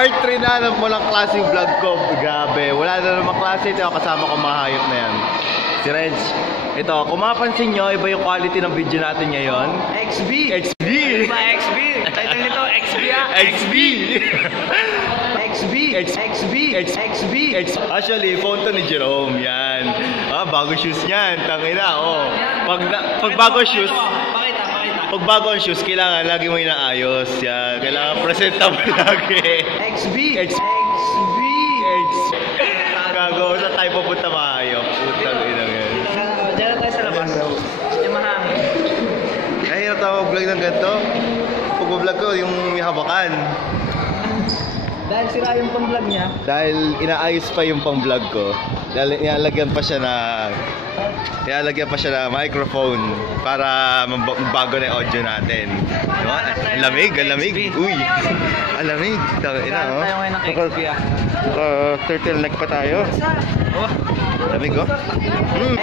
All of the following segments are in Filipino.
part 3 na ng walang klaseng vlog ko. Grabe, wala na naman klase. Ito kasama ko mahayop na yan. Si Reg. Ito, kung mapapansin nyo, iba yung quality ng video natin ngayon. XB! XB! Iba XB! Title nito, XB ah! XB! XB! XB! XB! Actually, phone to ni Jerome. Yan. Ah, bago shoes yan. Tangina, oh. Pag bago shoes, pag bago ang shoes, kailangan lagi mo inaayos. Yan. Kailangan presentable lagi. XB! XB! Gago, saan tayo papunta mahayop? Putang ina yan. Diyan na tayo sa labas. Yung mahangin. Nahirap tayo mag-vlog ng ganito. Pag mag-vlog ko, yung may habakan. Dahil sira yung pang-vlog niya. Dahil inaayos pa yung pang-vlog ko. Dahil ilalagyan pa siya na microphone para mabago na yung audio natin. Diba? Ang lamig, ang lamig. Uy, ang lamig. Ina, oh. Tayo ngayon ng XB ah. Turtleneck pa tayo. Oh. Lamig, oh.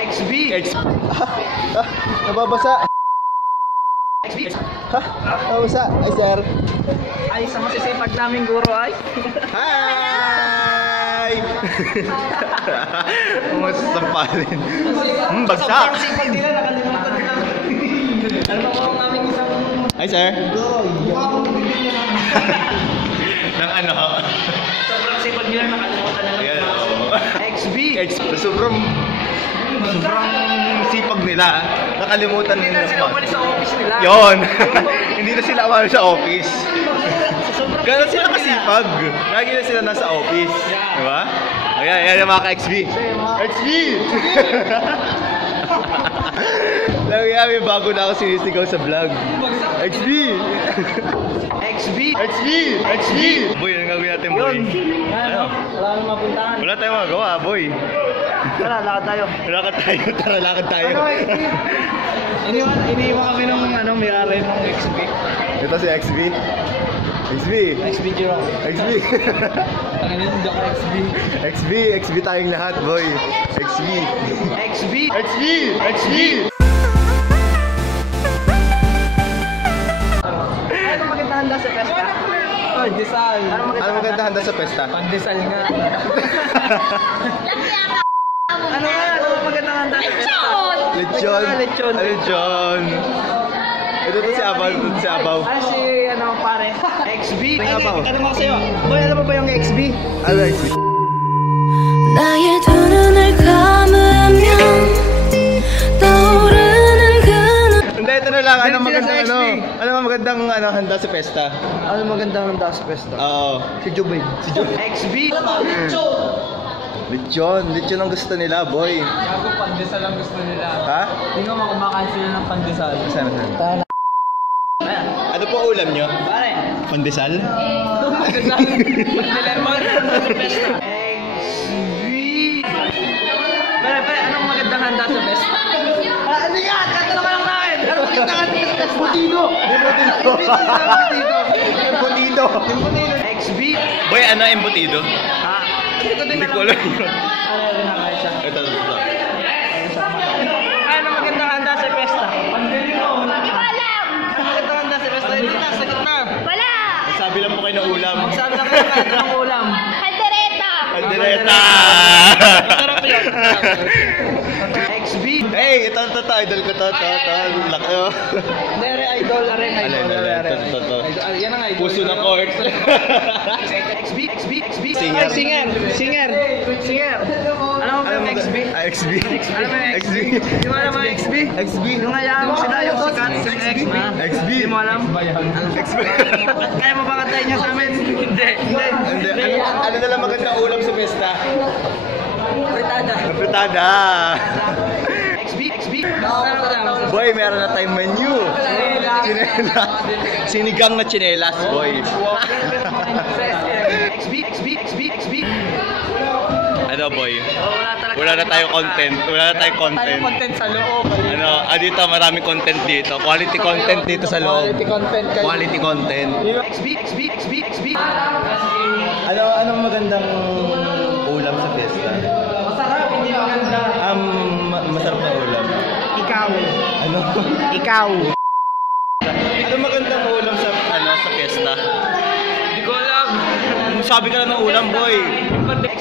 XB! Nababasa. XB! Ha? Nababasa. Ay, sir. Ay, sa masisipag namin guro ay. Hi! Masasampalin. Bagsak! Sobrang sipag nila, nakalimutan nila. Ano ba kung namin isang... Hi, sir. Nang ano? Sobrang sipag nila, nakalimutan nila. Ayan, XB! Sobrang sipag nila. Nakalimutan Hindi nila. na sila umalis sa office nila. Yon. Hindi na sila umalis sa office. Sobrang Gano'n sila sipag nila. kasipag. Lagi na sila nasa office. Diba? Ayan yung mga ka-XB. XB! Lagi bago na ako sinisigaw sa vlog. XB! XB! XB! XB! Boy, anong gagawin natin, boy? Ano? Wala nang mapuntahan. Wala tayong magawa, boy. Tara, lakad tayo. Lakad tayo, tara lakad tayo. Iniiwan kami ng may-ari ng XB. Ito si XB. XB! XB Jerome. XB! Tangin hindi ako XB. XB tayong lahat, boy. XB! XB! XB! XB! Ano maganda handa sa pesta? Pandesal. Ano maganda handa sa pesta? Pandesal nga. Ano maganda handa sa pesta? Lechon! Lechon. Lechon! Ito to si Abaw. Ito to si Abaw. Ay, si pare. XB. May Abaw. Tanong ako sa'yo. Boy, ano ba yung XB? Ano XB? 나의 두 눈을 감으면 떠오르는 그 Hindi, ito na lang. Ano Sino magandang sa XB? ano magandang handa sa pesta? Ano maganda handa sa pesta? Oo. Si Jubay. Si Jubay. XB. Lechon ang gusto nila, boy. Gago, pandesal ang gusto nila. Ha? Tingnan mo kumakain sila ng pandesal. Saan? Ano po ulam nyo? Pare. Pandesal? Maganda sa pesta. XB. Pare, anong magandang handa sa pesta? Ano yan? Tatanong ka lang namin. Anong magandang handa sa pesta? Butido. Embutido. XB. Boy, ano embutido? Ha? Hindi ko alam yun. Ano rin nakaya siya? Ito. Ano magandang handa sa pesta? Hindi ko alam. Ano magandang handa sa pesta? Hindi na, sagot na. wala Sabi lang po kayo ng ulam. Magsabi lang kayo kahit anong ulam. kaldereta Pandereta! Masarap yan. XB. Hey, ito, idol ko to. Laki, oh. Dere idol, are idol. Ito. Yan ang idol. Puso ng court. XB. Singer. Singer. Ano mo yung XB? XB. Ano mo yung XB? Di mo alam ang XB? XB. Yung hayaan mo sila yung sikat sa XB. XB. Di mo alam? XB. Kaya mo ba kantayin niya sa amin? Hindi. Ano na lang magandang ulam sa pesta? Fritada. Fritada. XB. Boy, meron na tayong menu. Chinelas. Sinigang na chinelas, boy. XB. Ano, boy? Wala na tayong content. Tayong content sa loob. Dito maraming content dito. Quality content dito sa loob. Quality content. XB. Anong magandang ulam sa fiesta? Masarap, hindi maganda. Masarap na ulam. Ikaw. Ano? Ikaw. Ano magandang ulam sa fiesta? Hindi ko alam. Magsabi ka lang ng ulam, boy. Pande.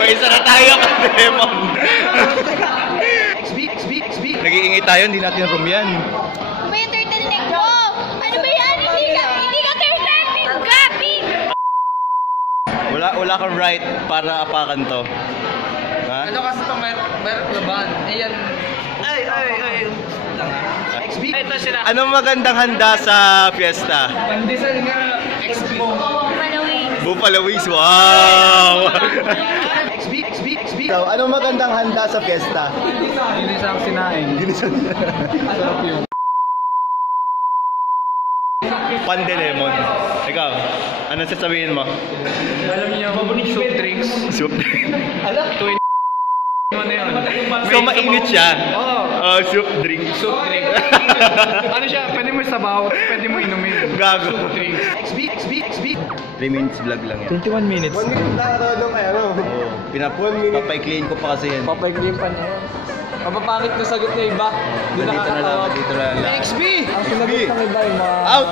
May isa na tayo, Pandemon. Nag-iingay tayo, hindi natin room yan. Ano ba yung turtleneck mo? Ano ba yan? Hindi ka turtleneck! Gabi! Wala kang right para apakan to. Ha? Ano kasi ito meron laban? Ayan. Ay. Ito sila. Anong magandang handa sa fiesta? Pandesal nga. Expo. Buffalo wings, wow! So, anong magandang handa sa fiesta? Ginisang sinaing. Sarap yun. Pandelemon. Ikaw, anong sasabihin mo? Alam niyo, soup drinks. Soup. Ano yun? So, mainit siya? Oo. Soup drink. Soup drink. Ano siya? Pwede mo sabaw, pwede mo inumin. Gago. Soup drinks. 3 minutes vlog lang yan. 21 minutes. 1 minute na ito kay ano. Papaikliin ko pa kasi yan. Papaglim pa niya. Mapapangit na sagot na iba. Hindi Dito na lang, nakakatawa. dito na lang. XB! Ang sinagot ng iba yung mga... Out!